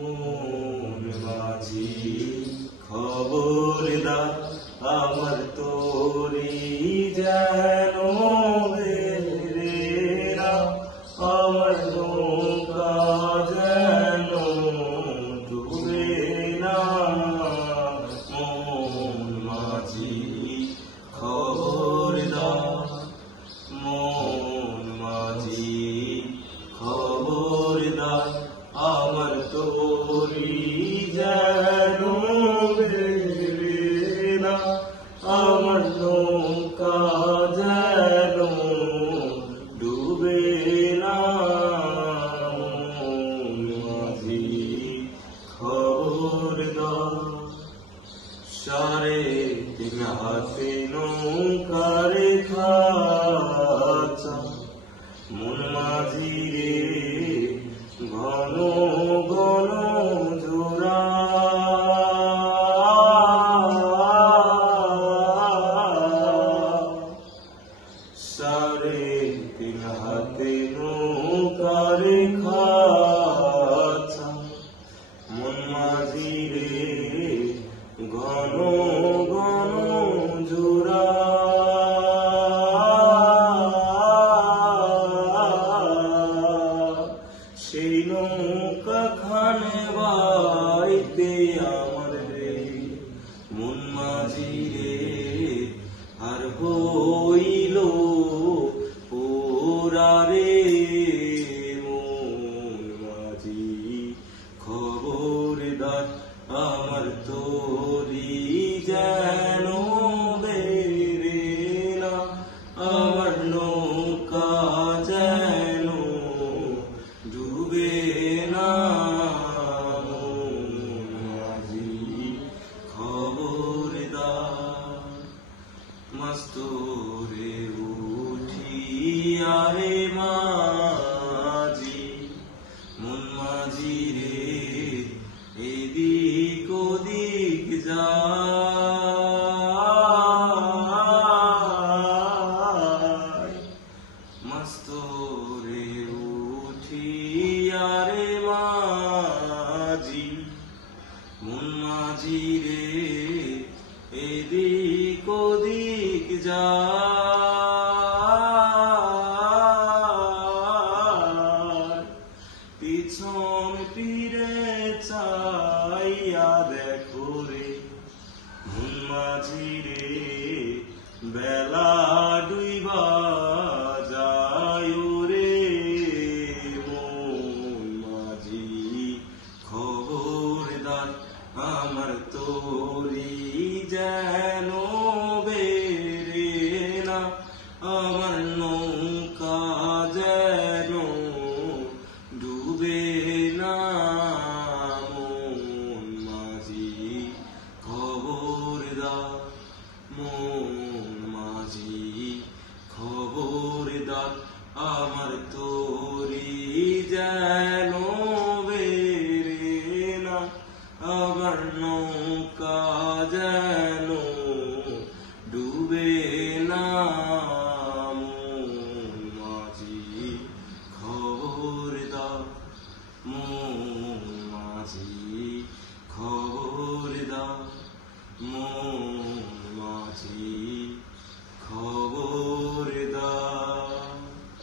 মন মাঝি খবরদার আমার তোরি যেন রে না, আমার নৌকা যেন ডুবে না। মন মাঝি খবরদার, মন মাঝি খবরদার আমার তোরি যেন রে না, আমার নৌকা যেন ডুবে না। মন মাঝি খবরদার, সারে তিন হাতে নৌকার খাঁচা, মন মাঝি রে ঘন ঘন জোড়া। সারে তিন হাতে নৌকার খাঁচা, মন মাঝি রে ঘন ঘন জোড়া। সেই নৌকা খানে বাইতে আমার রে মন মাঝি রে আর হইল ওরা রে। মন মাঝি খবরদার আমার তোরি যেন রে না, আমার নৌকা যেন ডুবে না। মন মাঝি খবরদার, মাস্তরে উঠিয়া রে মাঝি, মন মাঝি রে এদিক ওদিক যায়। মাস্তরে উঠিয়া রে মাঝি, মন মাঝি রে এদিক ওদিক যায়। পিছন ফিরে চাইয়া দেখো রে মন মাঝি রে বেলা ডুইবা যায় রে। মন মাঝি খবরদার আমার তোরি যেন বেরে না, আমার নৌকা যেন ডুবে না। মন মাঝি খবরদার, মন মাঝি খবরদার আমার তোরি যেন